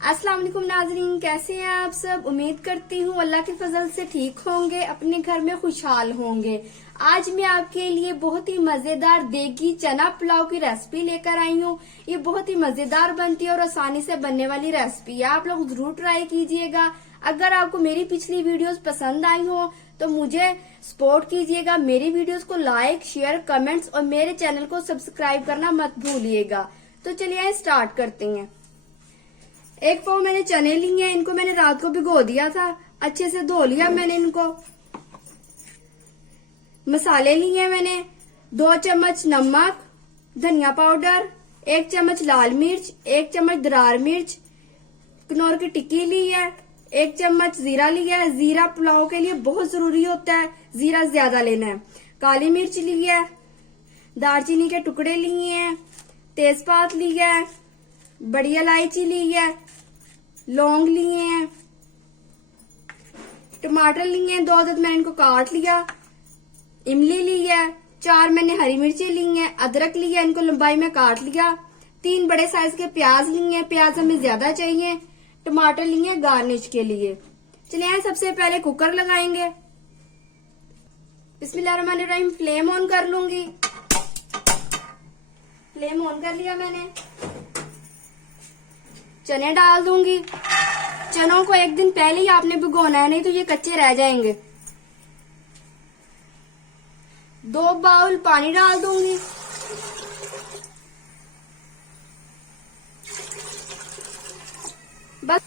अस्सलाम वालेकुम नाजरीन, कैसे हैं आप सब। उम्मीद करती हूँ अल्लाह के फजल से ठीक होंगे, अपने घर में खुशहाल होंगे। आज मैं आपके लिए बहुत ही मजेदार देगी चना पुलाव की रेसिपी लेकर आई हूँ। ये बहुत ही मजेदार बनती है और आसानी से बनने वाली रेसिपी है। आप लोग जरूर ट्राई कीजिएगा। अगर आपको मेरी पिछली वीडियोस पसंद आई हो तो मुझे सपोर्ट कीजिएगा। मेरी वीडियोस को लाइक, शेयर, कमेंट्स और मेरे चैनल को सब्सक्राइब करना मत भूलिएगा। तो चलिए स्टार्ट करते हैं। एक पाव मैंने चने लिए हैं, इनको मैंने रात को भिगो दिया था, अच्छे से धो लिया मैंने इनको। मसाले लिए मैंने 2 चम्मच नमक, धनिया पाउडर, 1 चम्मच लाल मिर्च, 1 चम्मच दरार मिर्च, कनौर की टिक्की ली है, 1 चम्मच जीरा लिया है। जीरा पुलाव के लिए बहुत जरूरी होता है, जीरा ज्यादा लेना है। काली मिर्च ली है, दालचीनी के टुकड़े लिए हैं, तेजपात लिया है, बड़ी इलायची ली है, लौंग लिए हैं, टमाटर लिए हैं 2 अदद, मैंने इनको काट लिया। इमली ली है, 4 मैंने हरी मिर्ची ली हैं, अदरक लिया, इनको लंबाई में काट लिया। 3 बड़े साइज के प्याज लिए हैं, प्याज हमें ज्यादा चाहिए। टमाटर लिए गार्निश के लिए। चलिए सबसे पहले कुकर लगाएंगे। बिस्मिल्लाहिर्रहमानिर्रहीम। फ्लेम ऑन कर लूंगी। फ्लेम ऑन कर लिया मैंने। चने डाल दूंगी। चनों को एक दिन पहले ही आपने भिगोना है, नहीं तो ये कच्चे रह जाएंगे। 2 बाउल पानी डाल दूंगी। बस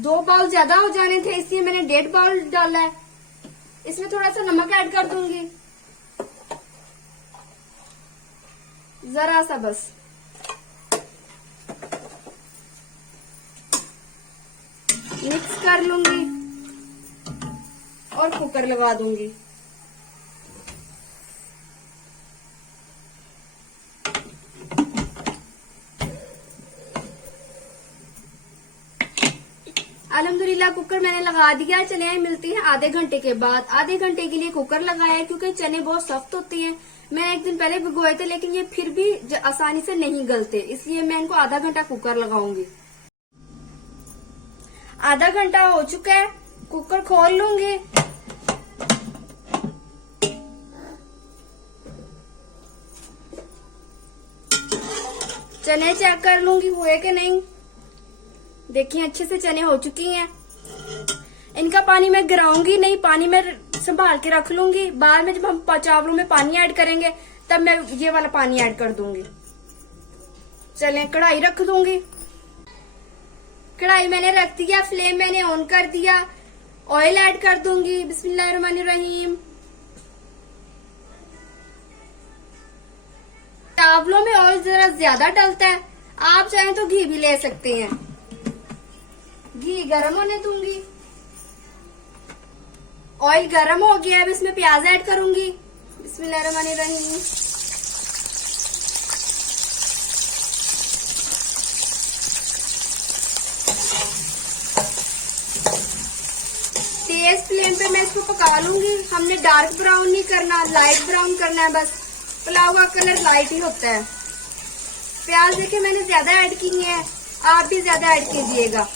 2 बाउल ज्यादा हो जाने थे, इसलिए मैंने 1.5 बाउल डाला है। इसमें थोड़ा सा नमक ऐड कर दूंगी, जरा सा बस। मिक्स कर लूंगी और कुकर लगा दूंगी। अल्हम्दुलिल्लाह कुकर मैंने लगा दिया। चलिए मिलती है आधे घंटे के बाद। आधे घंटे के लिए कुकर लगाया है क्योंकि चने बहुत सख्त होते हैं। मैंने एक दिन पहले भिगोए थे, लेकिन ये फिर भी आसानी से नहीं गलते, इसलिए मैं इनको आधा घंटा कुकर लगाऊंगी। आधा घंटा हो चुका है, कुकर खोल लूंगी। चने चेक कर लूंगी हुए कि नहीं। देखिए अच्छे से चने हो चुकी हैं। इनका पानी मैं गिराऊंगी नहीं, पानी मैं संभाल के रख लूंगी। बाद में जब हम चावलों में पानी ऐड करेंगे तब मैं ये वाला पानी ऐड कर दूंगी। चलें कढ़ाई रख दूंगी। कढ़ाई मैंने रख दिया, फ्लेम मैंने ऑन कर दिया। ऑयल ऐड कर दूंगी। बिस्मिल्लाहिर्रहमानिर्रहीम। चावलों में ऑयल जरा ज्यादा डलता है, आप चाहें तो घी भी ले सकते हैं। घी गरम होने दूंगी। ऑयल गरम हो गया, अब इसमें प्याज ऐड करूंगी। बिस्मिल्लाहिर्रहमानिर्रहीम। तेज फ्लेम पे मैं इसको पका लूंगी। हमने डार्क ब्राउन नहीं करना, लाइट ब्राउन करना है बस। पुलाव का कलर लाइट ही होता है। प्याज देखिए मैंने ज्यादा ऐड की है, आप भी ज्यादा ऐड कीजिएगा।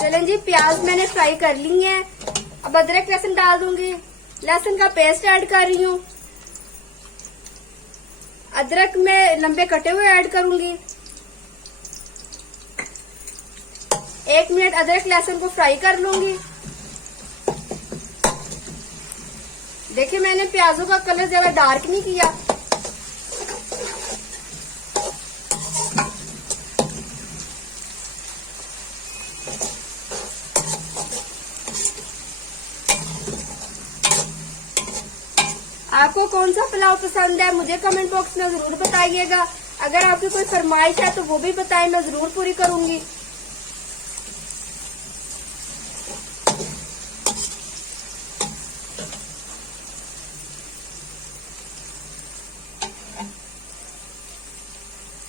चलें जी, प्याज मैंने फ्राई कर ली है। अब अदरक लहसुन डाल दूंगी। लहसुन का पेस्ट ऐड कर रही हूँ। अदरक में लंबे कटे हुए ऐड करूंगी। 1 मिनट अदरक लहसुन को फ्राई कर लूंगी। देखिए मैंने प्याजों का कलर ज्यादा डार्क नहीं किया। आपको कौन सा पुलाव पसंद है मुझे कमेंट बॉक्स में जरूर बताइएगा। अगर आपकी कोई फरमाइश है तो वो भी बताएं, मैं जरूर पूरी करूंगी।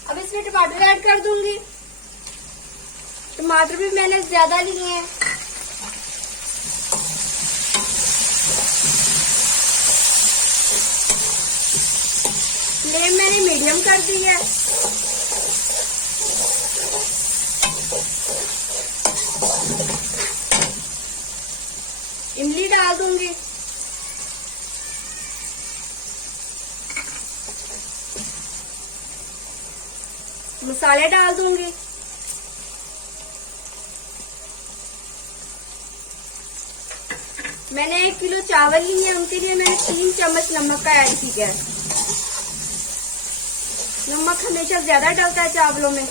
अब इसमें टमाटर ऐड कर दूंगी। टमाटर भी मैंने ज्यादा लिए हैं। फ्लेम मैंने मीडियम कर दी है। मसाले डाल दूंगी। मैंने 1 किलो चावल लिए हैं, उनके लिए मैंने 3 चम्मच नमक का ऐड किया है। नमक हमेशा ज्यादा डलता है चावलों में,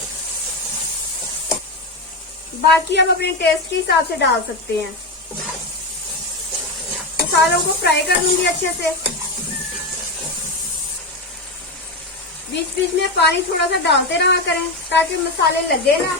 बाकी हम अपने टेस्ट के हिसाब से डाल सकते हैं। मसालों को फ्राई कर लूंगी अच्छे से। बीच बीच में पानी थोड़ा सा डालते रहा करें ताकि मसाले लगे ना।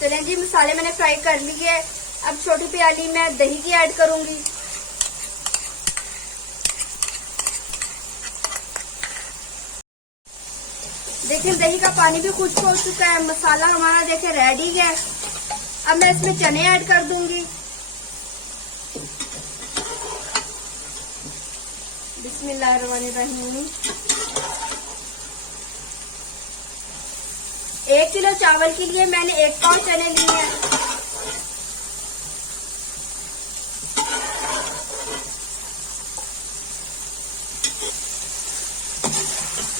चलें जी, मसाले मैंने फ्राई कर लिए। अब छोटी प्याली में दही की ऐड करूंगी। देखिए दही का पानी भी खुश्क हो चुका है, मसाला हमारा देखिए रेडी है। अब मैं इसमें चने ऐड कर दूंगी। बिस्मिल्लाहिर्रहमानिर्रहीम। 1 किलो चावल के लिए मैंने 1 पाव चने लिए हैं।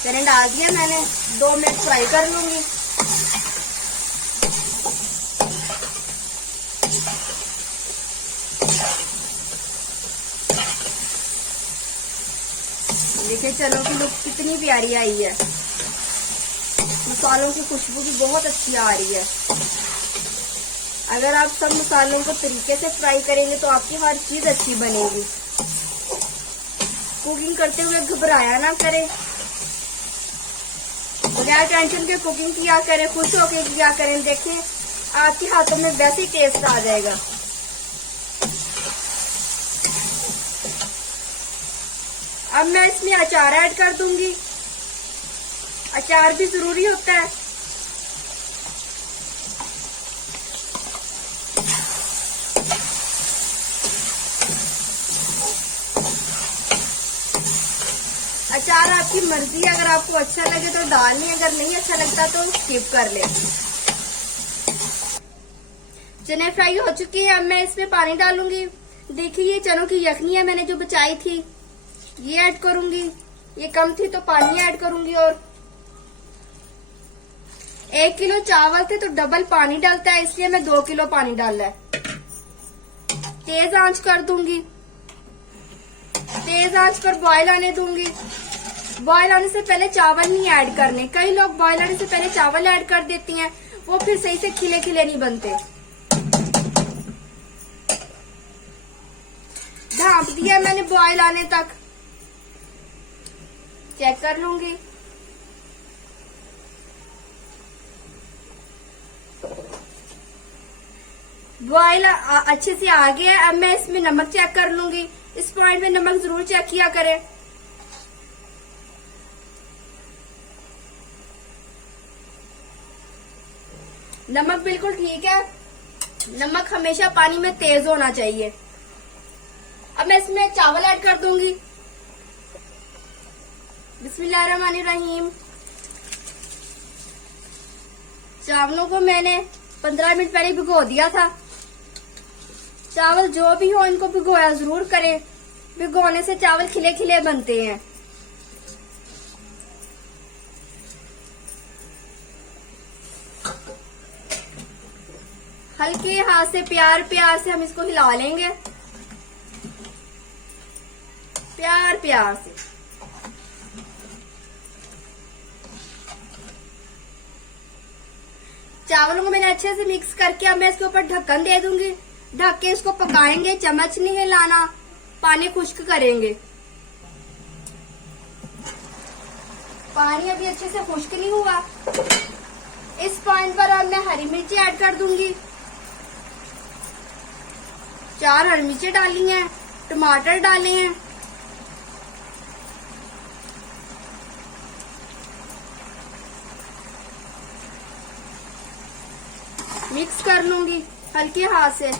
चने डाल दिया मैंने, 2 मिनट फ्राई कर लूंगी। देखिए चनों की लुक कितनी प्यारी आई है, मसालों की खुशबू भी बहुत अच्छी आ रही है। अगर आप सब मसालों को तरीके से फ्राई करेंगे तो आपकी हर चीज अच्छी बनेगी। कुकिंग करते हुए घबराया ना करें, बगैर टेंशन के कुकिंग किया करें, खुश होकर किया करें। देखें आपके हाथों में वैसे ही टेस्ट आ जाएगा। अब मैं इसमें अचार ऐड कर दूंगी। अचार भी जरूरी होता है। अचार आपकी मर्जी है, अगर आपको अच्छा लगे तो डाल लें, अगर नहीं अच्छा लगता तो स्किप कर लें। चने फ्राई हो चुकी है, अब मैं इसमें पानी डालूंगी। देखिए ये चनों की यखनी है मैंने जो बचाई थी, ये ऐड करूंगी। ये कम थी तो पानी ऐड करूंगी। और 1 किलो चावल थे तो डबल पानी डालता है, इसलिए मैं 2 किलो पानी डाला है। तेज आंच कर दूंगी, तेज आंच पर बॉयल आने दूंगी। बॉयल आने से पहले चावल नहीं ऐड करने। कई लोग बॉयल आने से पहले चावल ऐड कर देती हैं, वो फिर सही से खिले खिले नहीं बनते। ढांप दिया मैंने बॉयल आने तक। चेक कर लूंगी। बॉयल अच्छे से आ गया। अब मैं इसमें नमक चेक कर लूंगी। इस पॉइंट में नमक जरूर चेक किया करें। नमक बिल्कुल ठीक है। नमक हमेशा पानी में तेज होना चाहिए। अब मैं इसमें चावल ऐड कर दूंगी। बिस्मिल्लाहिर्रहमानिर्रहीम। चावलों को मैंने 15 मिनट पहले भिगो दिया था। चावल जो भी हो इनको भिगोया जरूर करें, भिगोने से चावल खिले खिले बनते हैं। हल्के हाथ से प्यार प्यार से हम इसको हिला लेंगे, प्यार प्यार से। चावलों को मैंने अच्छे से मिक्स करके अब मैं इसके ऊपर ढक्कन दे दूंगी। ढक के इसको पकाएंगे, चम्मच नहीं हिलाना, पानी खुश्क करेंगे। पानी अभी अच्छे से खुश्क नहीं हुआ। इस पॉइंट पर अब मैं हरी मिर्ची ऐड कर दूंगी। 4 हरी मिर्ची डाली हैं, टमाटर डाले हैं। मिक्स कर लूंगी हल्के हाथ से।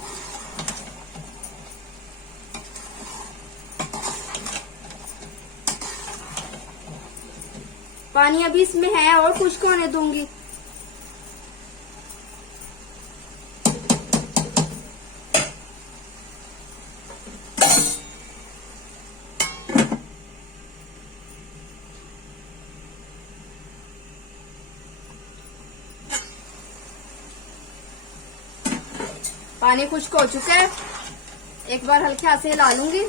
पानी अभी इसमें है और खुश्क होने दूंगी। पानी खुश्क हो चुका है, एक बार हल्के हाथ से हिला लूंगी।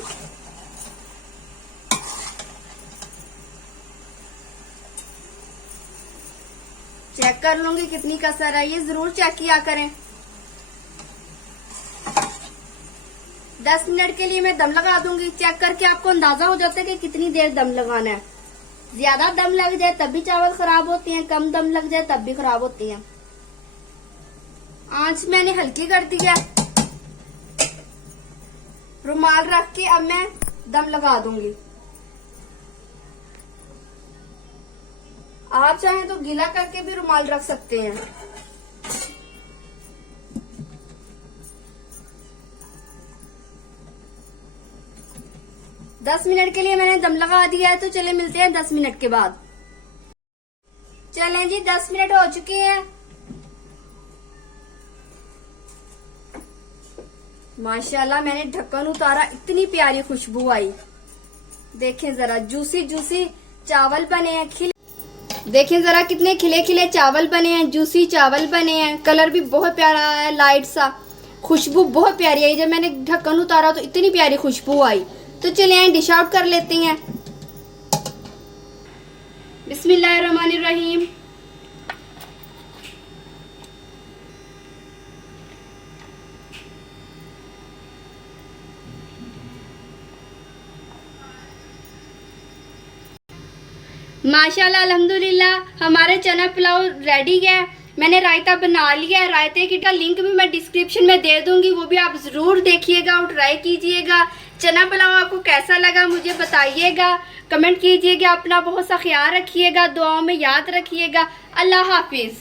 चेक कर लूंगी कितनी कसर है, ये जरूर चेक किया करें। 10 मिनट के लिए मैं दम लगा दूंगी। चेक करके आपको अंदाजा हो जाता है कि कितनी देर दम लगाना है। ज्यादा दम लग जाए तब भी चावल खराब होते हैं, कम दम लग जाए तब भी खराब होती हैं। आंच मैंने हल्की कर दी है। रुमाल रख के अब मैं दम लगा दूंगी। आप चाहें तो गीला करके भी रुमाल रख सकते हैं। दस मिनट के लिए मैंने दम लगा दिया है, तो चले मिलते हैं 10 मिनट के बाद। चलें जी, 10 मिनट हो चुके हैं। माशाल्लाह मैंने ढक्कन उतारा, इतनी प्यारी खुशबू आई। देखें जरा, जूसी जूसी चावल बने हैं। देखें जरा कितने खिले खिले चावल बने हैं, जूसी चावल बने हैं। कलर भी बहुत प्यारा आया, लाइट सा। खुशबू बहुत प्यारी आई। जब मैंने ढक्कन उतारा तो इतनी प्यारी खुशबू आई। तो चलिए डिश आउट कर लेते हैं। बिस्मिल्लाहिर्रहमानिर्रहीम। माशाल्लाह अल्हम्दुलिल्लाह हमारे चना पुलाव रेडी है। मैंने रायता बना लिया है। रायते की लिंक भी मैं डिस्क्रिप्शन में दे दूंगी, वो भी आप जरूर देखिएगा और ट्राई कीजिएगा। चना पुलाव आपको कैसा लगा मुझे बताइएगा, कमेंट कीजिएगा। अपना बहुत सा ख्याल रखिएगा, दुआओं में याद रखिएगा। अल्लाह हाफिज।